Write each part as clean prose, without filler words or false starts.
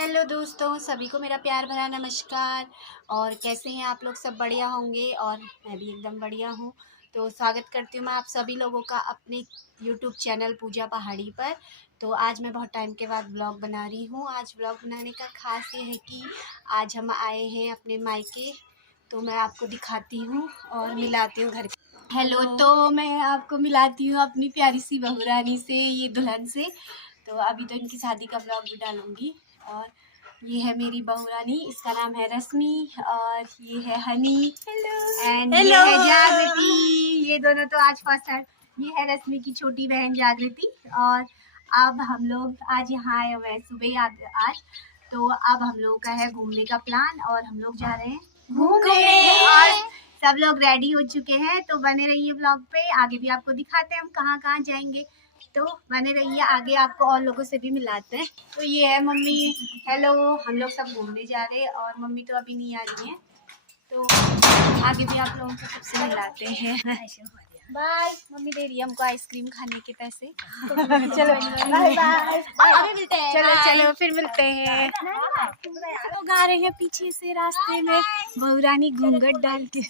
Hello दोस्तों, सभी को मेरा प्यार भरा नमस्कार। और कैसे हैं आप लोग? सब बढ़िया होंगे और मैं भी एकदम बढ़िया हूँ। तो स्वागत करती हूँ मैं आप सभी लोगों का अपने यूट्यूब चैनल पूजा पहाड़ी पर। तो आज मैं बहुत टाइम के बाद ब्लॉग बना रही हूँ। आज ब्लॉग बनाने का खास ये है कि आज हम आए हैं अपने मायके, तो मैं आपको दिखाती हूँ और मिलाती हूँ घर के। हेलो, तो मैं आपको मिलाती हूँ अपनी प्यारी सी बहू रानी से, ये दुल्हन से। तो अभी तो इनकी शादी का ब्लॉग भी डालूंगी। और ये है मेरी बहू रानी, इसका नाम है रश्मि, और ये है हनी। एंड ये है जागृति। ये दोनों तो आज फर्स्ट टाइम। ये है रश्मि की छोटी बहन जागृति। और अब हम लोग आज यहाँ आए हुए हैं सुबह आज। तो अब हम लोग का है घूमने का प्लान और हम लोग जा रहे हैं घूमने। और सब लोग रेडी हो चुके हैं, तो बने रहिए ब्लॉग पे। आगे भी आपको दिखाते हैं हम कहाँ कहाँ जाएंगे, तो बने रहिए। आगे आपको और लोगों से भी मिलाते हैं। तो ये है मम्मी। हेलो, हम लोग सब घूमने जा रहे हैं और मम्मी तो अभी नहीं आ रही हैं, तो आगे भी आप लोगों को सबसे मिलाते हैं। बाय। मम्मी दे रही है हमको आइसक्रीम खाने के पैसे। चलो बाय बाय। चलो चलो फिर मिलते हैं। लोग आ रहे हैं पीछे से रास्ते में, बहू रानी घूंघट डाल के।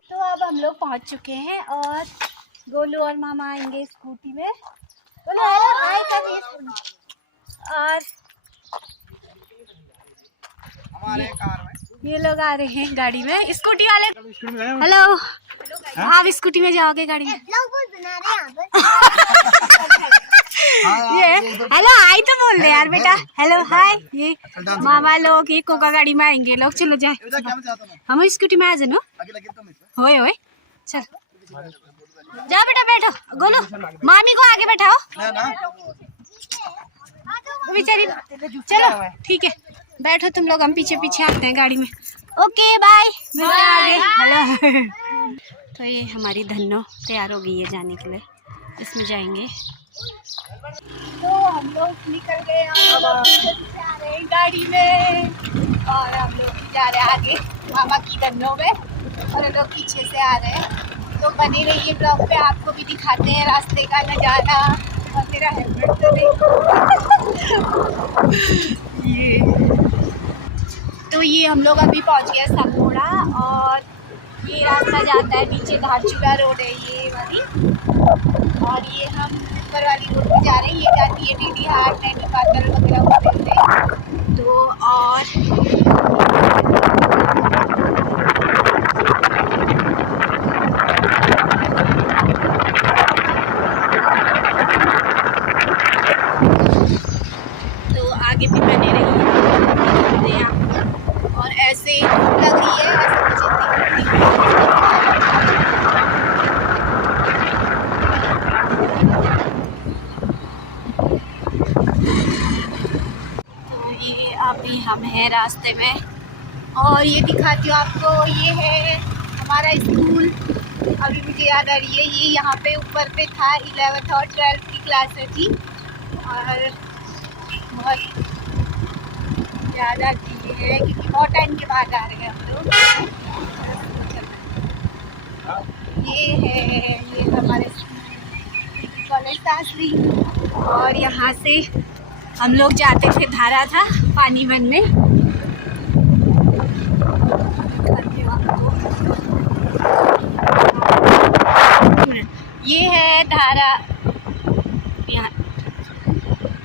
तो अब हम लोग पहुंच चुके हैं और गोलू और मामा आएंगे स्कूटी में। गोलू हाय कर। और हमारे कार में ये लोग आ रहे हैं गाड़ी में, स्कूटी वाले। हेलो, आप स्कूटी में जाओगे गाड़ी में? ये हेलो हाय तो बोल रहे यार बेटा। Hello hi. ये मामा लोग ये कोका गाड़ी में आएंगे लोग। चलो जाए, हम स्कूटी में आ जानो। होए होए चल जाओ बेटा, बैठो। गोलू मामी को आगे बैठाओ बेचारी। चलो ठीक है, बैठो तुम लोग, हम पीछे पीछे आते हैं गाड़ी में। Okay bye. हेलो। तो ये हमारी धन्नो तैयार हो गई है जाने के लिए, इसमें जाएंगे। तो हम लोग निकल गए और जा रहे हैं गाड़ी में, और हम लोग जा रहे हैं आगे मामा की धन्नो में और हम लोग पीछे से आ रहे हैं। तो बने रहिए ब्लॉग पे, आपको भी दिखाते हैं रास्ते का नज़ारा। और मेरा हेलमेट तो नहीं। तो ये हम लोग अभी पहुंच गए सकोड़ा, और ये रास्ता जाता है नीचे, धारचूला रोड है ये वाली। और ये हम ऊपर वाली रोड पे जा रहे हैं, ये जाती है डीडी हाट, नैनीताल वगैरह होते। तो और आगे भी बने रही है। और ऐसे लग रही है, ऐसे तो ये अभी हम हैं रास्ते में, और ये दिखाती हूँ आपको। ये है हमारा स्कूल। अभी मुझे याद आ रही है, ये यहाँ पे ऊपर पे था, 11th और 12th की क्लासें थी। और बहुत याद आती है क्योंकि बहुत टाइम के बाद आ रहे हैं हम लोग। ये हमारे कॉलेज शास्त्री। और यहाँ से हम लोग जाते थे धारा था पानी बनने। ये है धारा, यहाँ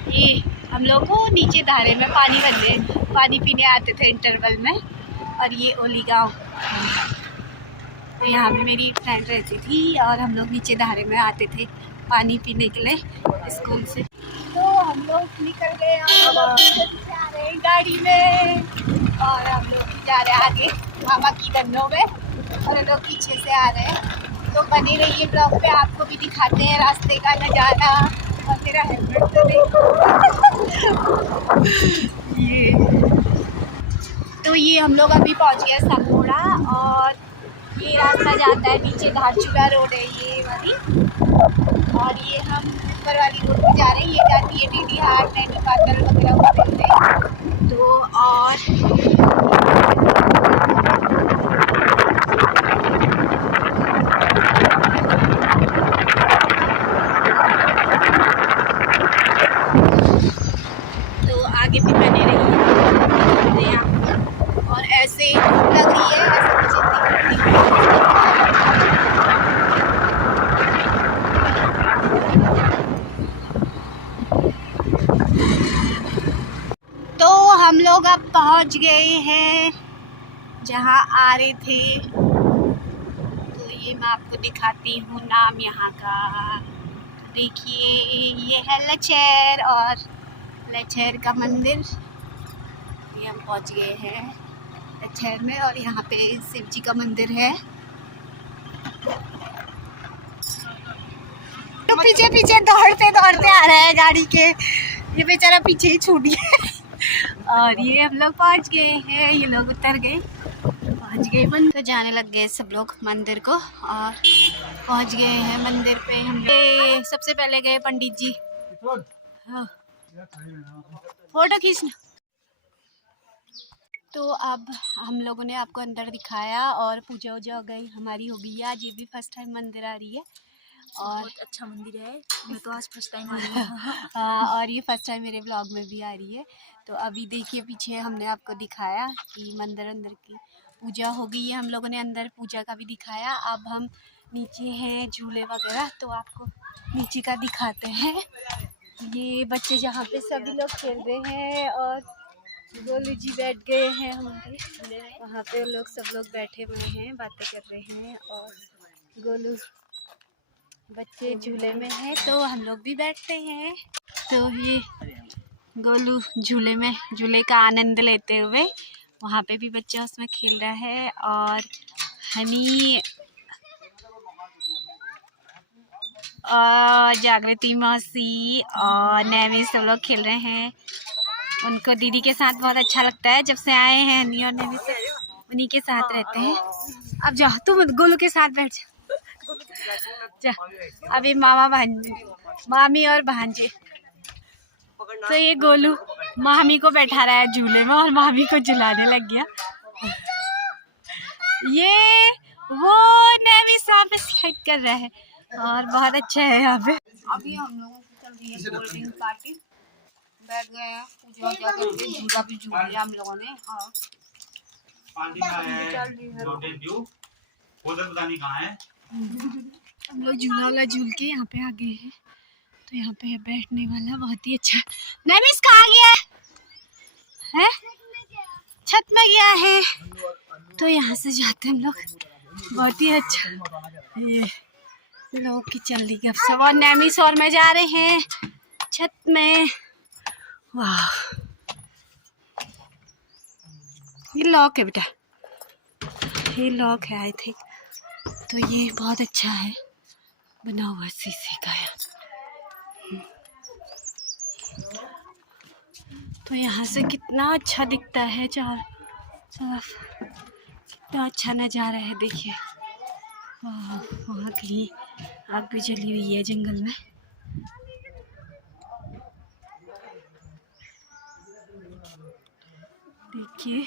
ये हम लोग को नीचे धारे में पानी भरने, पानी पीने आते थे इंटरवल में। और ये ओली गाँव, तो यहाँ पे मेरी फ्रेंड रहती थी और हम लोग नीचे धारे में आते थे पानी पीने के लिए स्कूल से। तो हम लोग निकल गए और जा रहे हैं गाड़ी में, और हम लोग जा रहे हैं आगे मामा की धन्नो में और हम लोग पीछे से आ रहे हैं। तो बने रहिए ब्लॉग पे, आपको भी दिखाते हैं रास्ते का नज़ारा। और मेरा हेलमेट तो नहीं। तो ये हम लोग अभी पहुंच गए सकोड़ा, और ये रास्ता जाता है नीचे, धारचूला रोड है ये वाली। और ये हम ऊपर वाली रोड पे जा रहे हैं, ये जाती है डीडी हाट, नैनीताल वगैरह होते। तो और आगे भी बने रहिए यहाँ। और ऐसे धूप लग रही है, ऐसे मुझे इतनी तो हम लोग अब पहुँच गए हैं जहाँ आ रहे थे। तो ये मैं आपको दिखाती हूँ नाम यहाँ का। देखिए ये है लचेर और लचेर का मंदिर। ये हम पहुँच गए हैं लचेर में और यहाँ पे शिव जी का मंदिर है। तो पीछे पीछे दौड़ते दौड़ते आ रहा है गाड़ी के, ये बेचारा पीछे ही छूट गया। और ये हम लोग पहुँच गए हैं, ये लोग उतर गए, पहुँच गए मंदिर। तो जाने लग गए सब लोग मंदिर को और पहुँच गए हैं मंदिर पे। हम सबसे पहले गए पंडित जी, हाँ, फोटो खींचना। तो अब हम लोगों ने आपको अंदर दिखाया और पूजा वूजा हो गई हमारी, हो गई आज। ये भी फर्स्ट टाइम मंदिर आ रही है और बहुत अच्छा मंदिर है, मैं तो आज फर्स्ट टाइम आ रही हूँ। और ये फर्स्ट टाइम मेरे ब्लॉग में भी आ रही है। तो अभी देखिए पीछे हमने आपको दिखाया कि मंदिर अंदर की पूजा हो गई है, हम लोगों ने अंदर पूजा का भी दिखाया। अब हम नीचे हैं झूले वगैरह, तो आपको नीचे का दिखाते हैं। ये बच्चे जहाँ पे सभी लोग खेल रहे हैं और गोलू जी बैठ गए हैं हमारे वहाँ पे, लोग सब लोग बैठे हुए हैं, बातें कर रहे हैं। और गोलू बच्चे झूले में हैं तो हम लोग भी बैठते हैं। तो ये गोलू झूले में, झूले का आनंद लेते हुए, वहाँ पे भी बच्चा उसमें खेल रहा है। और हनी और जागृति मौसी और नैमी सब लोग खेल रहे हैं। उनको दीदी के साथ बहुत अच्छा लगता है, जब से आए हैं हनी और नैमी से उन्हीं के साथ रहते हैं। अब जाओ तुम गोलू के साथ बैठ जा। अभी मामा भांजे, मामी और भांजे। तो ये गोलू मामी को बैठा रहा है झूले में और मामी को झुलाने लग गया। ये वो नैमी साहब पे स्लाइड कर रहा है और बहुत अच्छा है यहाँ पे। अभी हम लोगों की चल रही है कोल्ड ड्रिंक पार्टी, बैठ गए हैं पूजा वूजा करके, झूला भी झूल लिया हम लोगों ने। और हम लोग झूला वाला झूल के यहाँ पे आ गए हैं। तो यहाँ पे है बैठने वाला, बहुत ही अच्छा। नैमिस कहाँ गया है? छत में गया है। तो यहाँ से जाते हैं हम लोग, बहुत ही अच्छा। ये लोग की चल रही गपशप और नैमिस और मैं जा रहे हैं छत में। वाह, ये लॉक है बेटा, ये लॉक है आई थिंक। तो ये बहुत अच्छा है बना हुआ शीशे का है। तो यहाँ से कितना अच्छा दिखता है चारों तरफ, कितना अच्छा नज़ारा है। देखिए वहाँ कहीं आग भी जली हुई है जंगल में। देखिए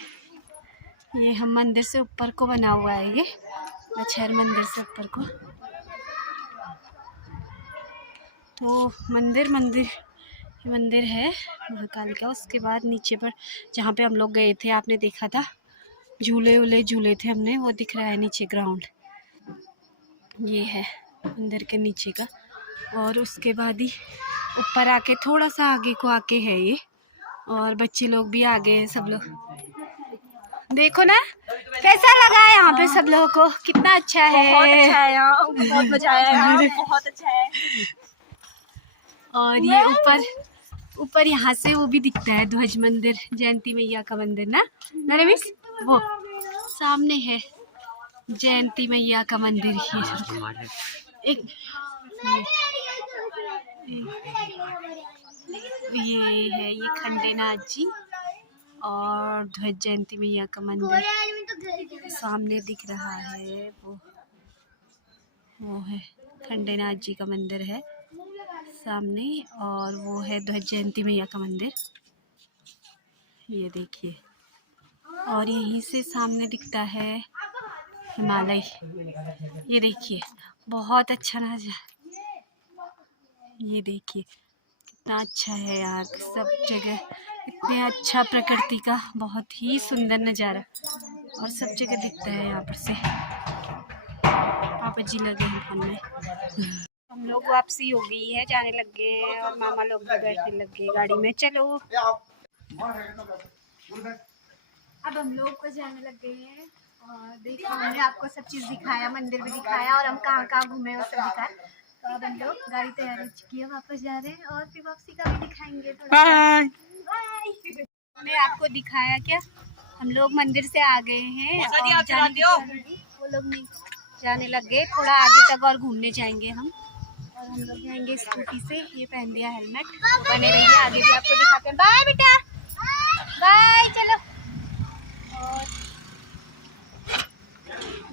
ये हम मंदिर से ऊपर को बना हुआ है, ये लचेर मंदिर से ऊपर को। तो मंदिर है महाकाल का। उसके बाद नीचे पर जहाँ पे हम लोग गए थे, आपने देखा था झूले थे हमने, वो दिख रहा है नीचे ग्राउंड, ये है मंदिर के नीचे का। और उसके बाद ही ऊपर आके थोड़ा सा आगे को आके है ये, और बच्चे लोग भी आ गए हैं सब लोग। देखो ना कैसा लगा है यहाँ पे सब लोगों को, कितना अच्छा है। बहुत अच्छा है यहाँ, बहुत मजा आया यहाँ, बहुत अच्छा है। और ये ऊपर यहाँ से वो भी दिखता है ध्वज मंदिर, जयंती मैया का मंदिर ना नरेश, वो सामने है जयंती मैया का मंदिर। ये है ये खंडेनाथ जी और ध्वज जयंती मैया का मंदिर सामने दिख रहा है। वो है खंडेनाथ जी का मंदिर है सामने, और वो है ध्वज जयंती मैया का मंदिर, ये देखिए। और यहीं से सामने दिखता है हिमालय, ये देखिए बहुत अच्छा नज़ारा। ये देखिए कितना अच्छा है यहाँ सब जगह, इतने अच्छा प्रकृति का बहुत ही सुंदर नज़ारा और सब जगह दिखता है यहाँ पर से। पापा जी लगे हैं फोन में। हम लोग वापसी हो गई है, जाने लग गए हैं और मामा लोग भी बैठने लग गए गाड़ी में। चलो अब हम लोग को जाने लग गए हैं और देखो हमने आपको सब चीज़ दिखाया, मंदिर भी दिखाया और हम कहाँ कहाँ घूमे वो सब दिखाया। तो अब हम लोग गाड़ी तैयार हो चुकी है, वापस जा रहे हैं और फिर वापसी का भी दिखाएंगे थोड़ा। हमने आपको दिखाया क्या, हम लोग मंदिर से आ गए हैं और वो लोग नहीं जाने लग गए, थोड़ा आगे तक और घूमने जाएंगे हम। और हम लोग जाएंगे स्कूटी से। ये पहन दिया हेलमेट, बने रहिए, आगे भी आपको दिखाते हैं। बाय बेटा, बाय। चलो और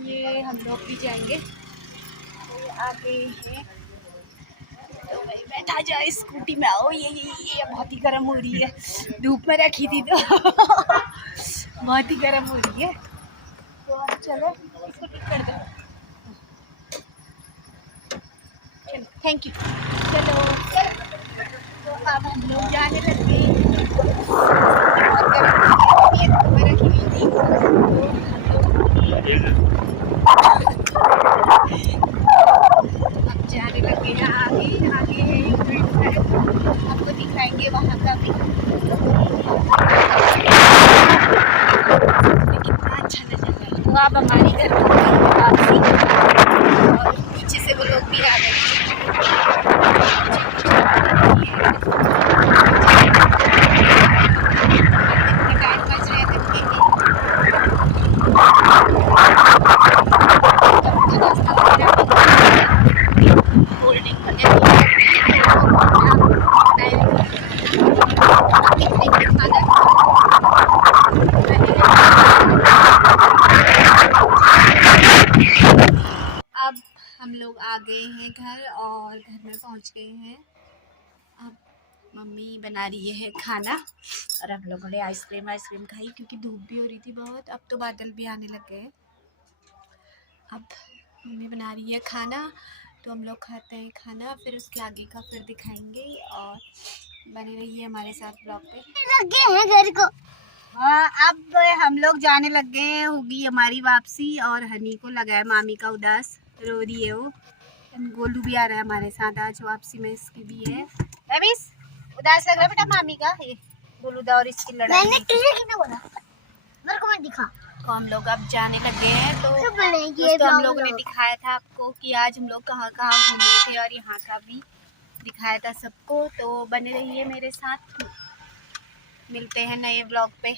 ये हम लोग भी जाएंगे, तो आगे हैं तो भाई बैठा जाए स्कूटी में। आओ, ये बहुत ही गर्म हो रही है, धूप में रखी थी तो बहुत ही गर्म हो रही है। तो अब चलो इसको ठीक कर दो। चलो थैंक यू। चलो तो अब हम लोग जाने लग गए। बहुत गर्म है, धूप में रखी हुई थी तो अब जाने लगे हैं आगे। आगे है आपको दिखाएंगे वहाँ का भी कितना अच्छा नज़ारा है। तो अब हमारी घर वापसी और पीछे से वो लोग भी आ गए। टाइम बच रहे थे अब हम लोग आ गए हैं घर और घर में पहुंच गए हैं। अब मम्मी बना रही है खाना और हम लोगों ने आइसक्रीम खाई क्योंकि धूप भी हो रही थी बहुत। अब तो बादल भी आने लग गए। अब मम्मी बना रही है खाना तो हम लोग खाते हैं खाना, फिर उसके आगे का फिर दिखाएंगे और बने रहिए हमारे साथ ब्लॉग पे। लग गए हैं घर को। हाँ, अब हम लोग जाने लग गए हैं, होगी हमारी वापसी और हनी को लगा है मामी का उदास, रो रही है वो। गोलू भी आ रहा है हमारे साथ आज, वापसी में इसकी भी है। रवीश उदास लग रहा है बेटा मामी का, ये गोलू दा और इसकी लड़ाई। मैंने तुझे कितना बोला, मेरे को मत दिखा। तो हम लोग अब जाने लगे हैं। तो हम लोगों ने दिखाया था आपको कि आज हम लोग कहाँ कहाँ घूमे थे और यहाँ का भी दिखाया था सबको। तो बने रहिए मेरे साथ, मिलते हैं नए ब्लॉग पे।